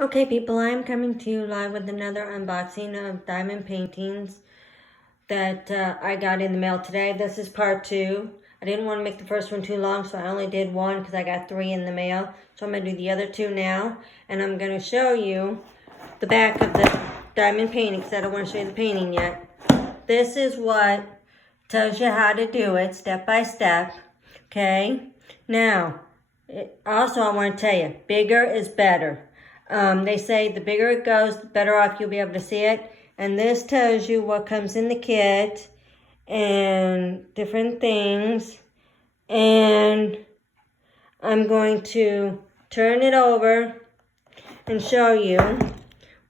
Okay, people, I'm coming to you live with another unboxing of diamond paintings that I got in the mail today. This is part 2. I didn't want to make the first one too long, so I only did one because I got 3 in the mail. So I'm going to do the other 2 now, and I'm going to show you the back of the diamond painting because I don't want to show you the painting yet. This is what tells you how to do it step by step, okay? Now, also I want to tell you, bigger is better. They say the bigger it goes, the better off you'll be able to see it. And this tells you what comes in the kit and different things. And I'm going to turn it over and show you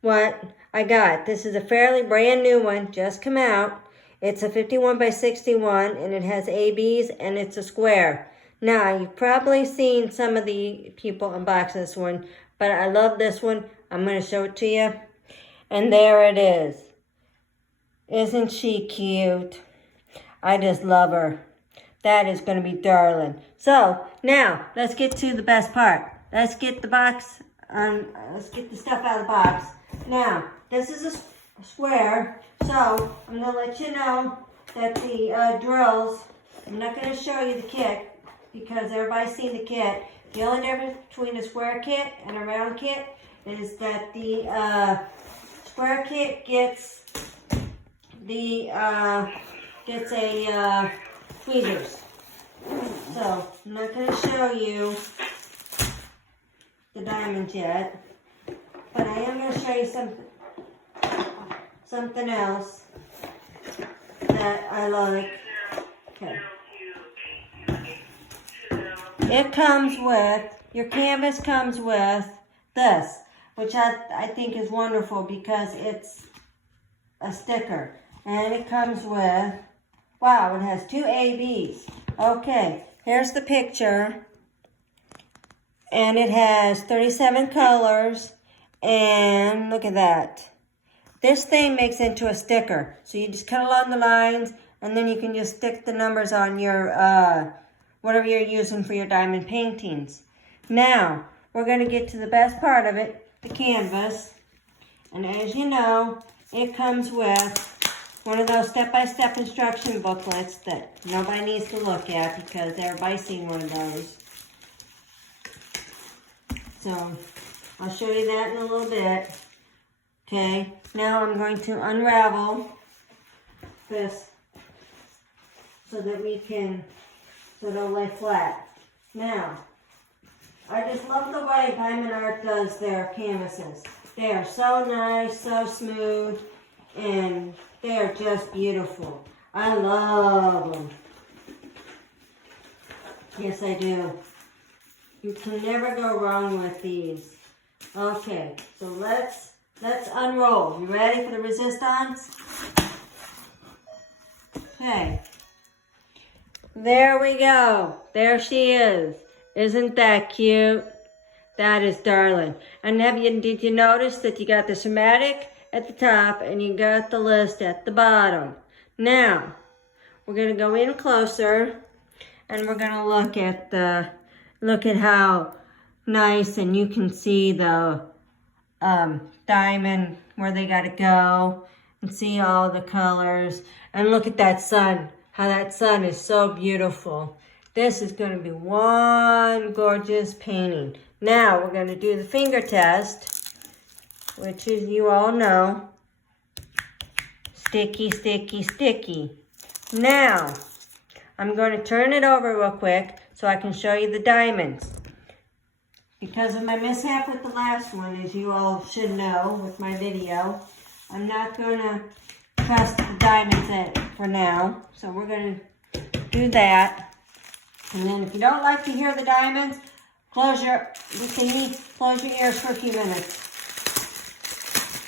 what I got. This is a fairly brand new one, just come out. It's a 51 by 61 and it has ABs and it's a square. Now, you've probably seen some of the people unbox this one, but I love this one. I'm going to show it to you. And there it is. Isn't she cute? I just love her. That is going to be darling. So, now, let's get to the best part. Let's get the box, let's get the stuff out of the box. Now, this is a square, so I'm going to let you know that the drills, I'm not going to show you the kit because everybody's seen the kit. The only difference between a square kit and a round kit is that the square kit gets tweezers. So I'm not going to show you the diamonds yet, but I am going to show you something else that I like. Okay. It comes with, your canvas comes with this, which I think is wonderful because it's a sticker. And it comes with, wow, it has 2 ABs. Okay, here's the picture. And it has 37 colors. And look at that. This thing makes into a sticker. So you just cut along the lines, and then you can just stick the numbers on your whatever you're using for your diamond paintings. Now, we're going to get to the best part of it, the canvas. And as you know, it comes with one of those step-by-step instruction booklets that nobody needs to look at because everybody's seen one of those. So, I'll show you that in a little bit. Okay, now I'm going to unravel this so that it'll lay flat. Now, I just love the way Diamond Art does their canvases. They are so nice, so smooth, and they are just beautiful. I love them. Yes, I do. You can never go wrong with these. Okay, so let's unroll. You ready for the resistance? Okay. There we go. There she is. Isn't that cute? That is darling. And did you notice that you got the schematic at the top and you got the list at the bottom? Now, we're going to go in closer and we're going to look at how nice, and you can see the diamond where they got to go and see all the colors. And look at that sun. How that sun is so beautiful. This is going to be one gorgeous painting. Now we're going to do the finger test, which is, you all know, sticky, sticky, sticky. Now, I'm going to turn it over real quick so I can show you the diamonds. Because of my mishap with the last one, as you all should know with my video, I'm not going to trust the diamonds in for now. So we're going to do that. And then if you don't like to hear the diamonds, close your ears for a few minutes.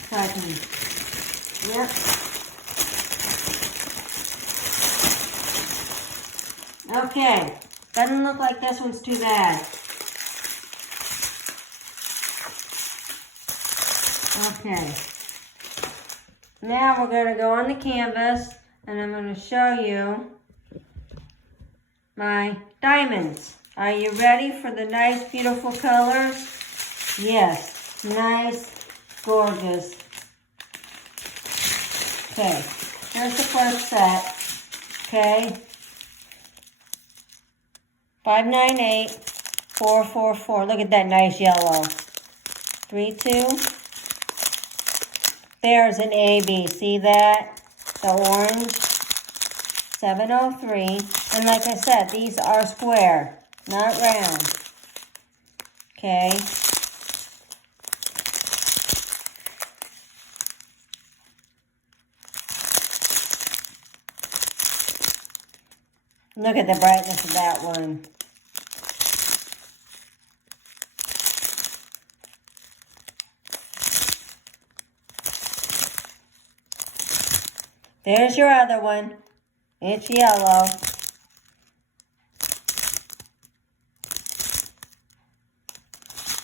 So I can, yep. Okay, doesn't look like this one's too bad. Okay, now we're going to go on the canvas and I'm going to show you my diamonds. Are you ready for the nice, beautiful colors? Yes. Nice, gorgeous. Okay, here's the first set. Okay. 598444. Look at that nice yellow. 32. There's an AB. See that? The orange. 703. And like I said, these are square, not round. Okay. Look at the brightness of that one. There's your other one. It's yellow.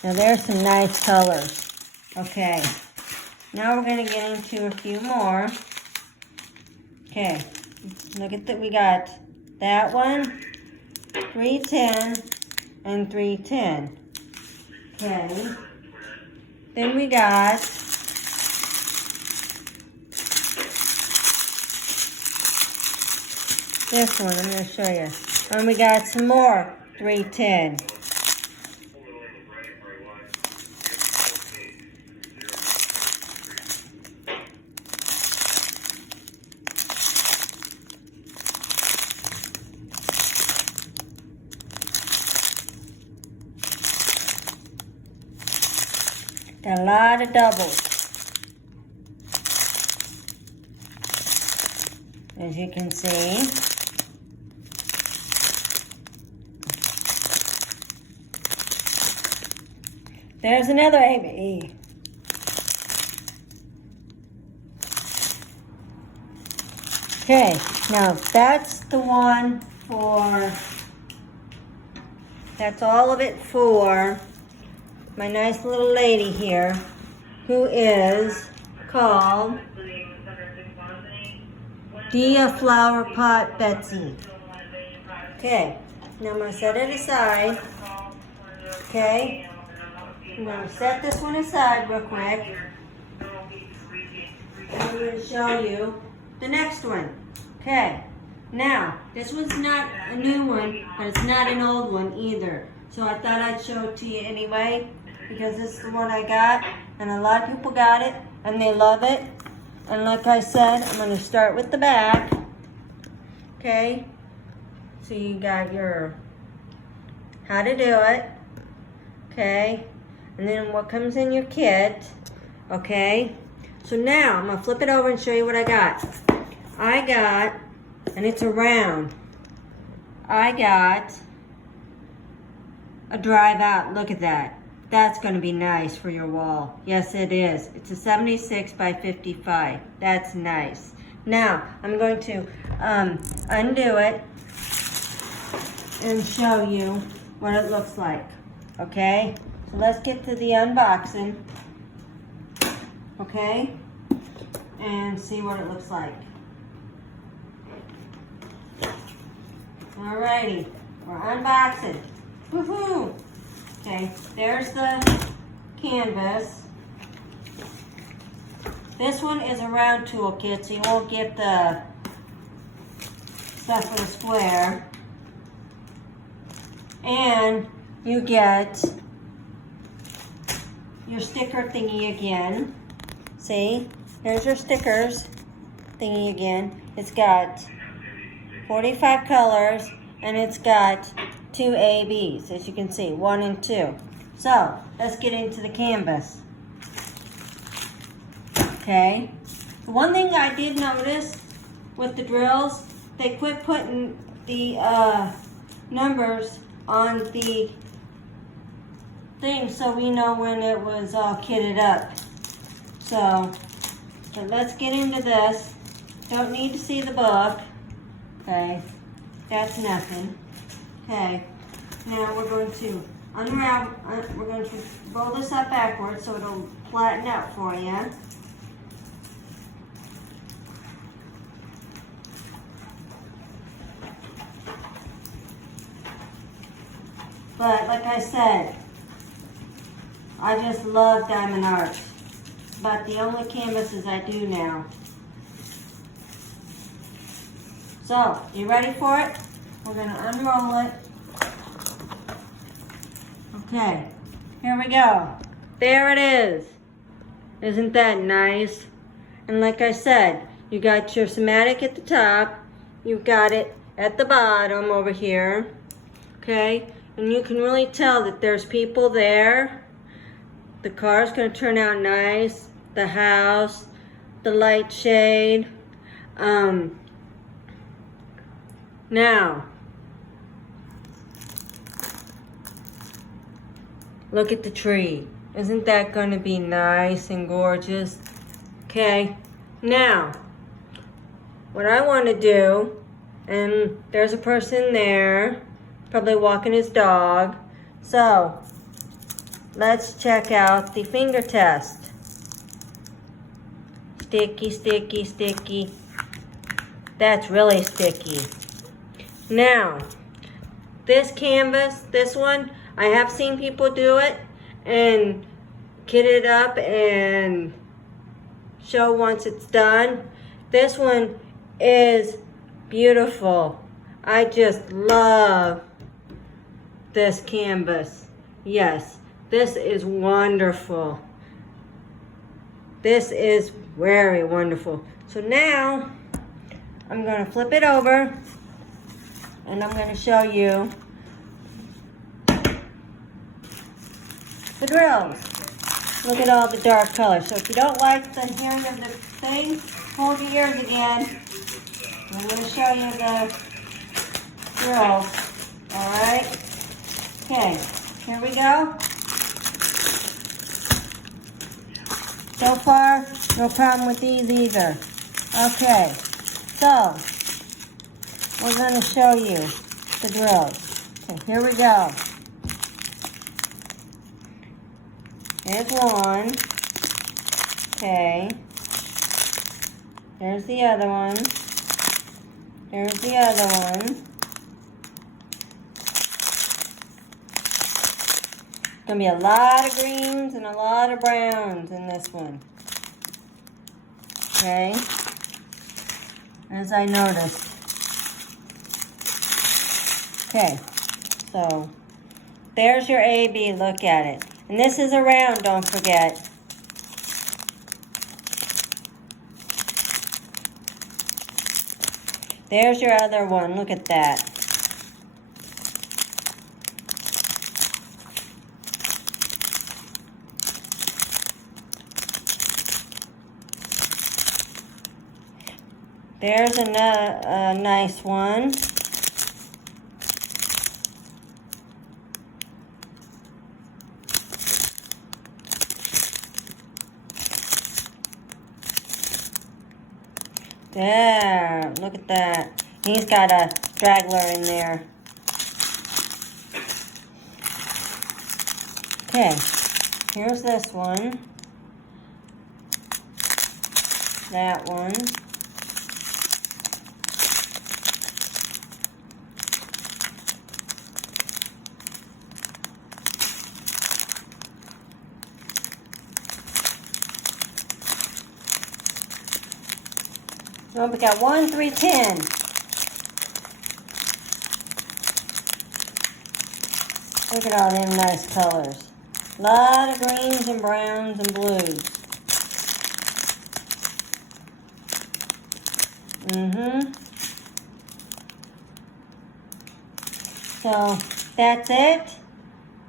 Now there's some nice colors. Okay. Now we're going to get into a few more. Okay. Look at that. We got that one, 310, and 310. Okay. Then we got this one. I'm going to show you. And we got some more 310. Got a lot of doubles, as you can see. There's another AB. Okay, now that's the one for, that's all of it for my nice little lady here, who is called Dia Flower Pot Betsy. Okay, now I'm going to set it aside. Okay, I'm going to set this one aside real quick. I'm going to show you the next one. Okay, now this one's not a new one, but it's not an old one either. So I thought I'd show it to you anyway, because this is the one I got, and a lot of people got it, and they love it. And like I said, I'm going to start with the back. Okay, so you got your how to do it. Okay, and then what comes in your kit. Okay, so now I'm going to flip it over and show you what I got. And it's a round, I got a drive out. Look at that. That's going to be nice for your wall. Yes, it is. It's a 76 by 55. That's nice. Now, I'm going to undo it and show you what it looks like. Okay? So let's get to the unboxing. Okay? And see what it looks like. Alrighty. We're unboxing. Woohoo! Okay, there's the canvas. This one is a round toolkit, so you won't get the stuff in a square. And you get your sticker thingy again. See? Here's your stickers thingy again. It's got 45 colors, and it's got 2 ABs, as you can see, 1 and 2. So, let's get into the canvas. Okay. The one thing I did notice with the drills, they quit putting the numbers on the thing so we know when it was all kitted up. So, but let's get into this. Don't need to see the book. Okay. That's nothing. Okay, now we're going to unravel, we're going to roll this up backwards so it'll flatten out for you. But like I said, I just love diamond art. It's about the only canvases I do now. So, you ready for it? We're going to unroll it. Okay, here we go. There it is. Isn't that nice? And like I said, you got your somatic at the top. You've got it at the bottom over here. Okay, and you can really tell that there's people there. The car's going to turn out nice. The house, the light shade. Now, look at the tree. Isn't that going to be nice and gorgeous? Okay, now, what I want to do, and there's a person there, probably walking his dog. So, let's check out the finger test. Sticky, sticky, sticky. That's really sticky. Now, this canvas, this one, I have seen people do it and kit it up and show once it's done. This one is beautiful. I just love this canvas. Yes, this is wonderful. This is very wonderful. So now, I'm going to flip it over and I'm going to show you the drills. Look at all the dark colors. So if you don't like the hearing of the thing, hold your ears again. I'm going to show you the drills. Alright? Okay, here we go. So far, no problem with these either. Okay, so we're going to show you the drills. Okay, here we go. Here's one. Okay. There's the other one. There's the other one. Gonna be a lot of greens and a lot of browns in this one. Okay. As I noticed. Okay. So, there's your A-B. Look at it. And this is a round, don't forget. There's your other one. Look at that. There's a nice one. There, look at that. He's got a straggler in there. Okay, here's this one. That one. Well, we got 1, 3, 10. Look at all them nice colors. A lot of greens and browns and blues. So that's it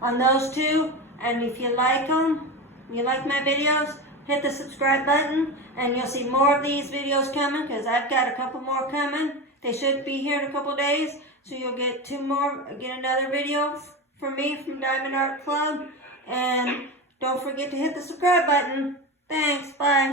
on those two. And if you like them, you like my videos, hit the subscribe button and you'll see more of these videos coming because I've got a couple more coming. They should be here in a couple days. So you'll get get another video from me from Diamond Art Club. And don't forget to hit the subscribe button. Thanks. Bye.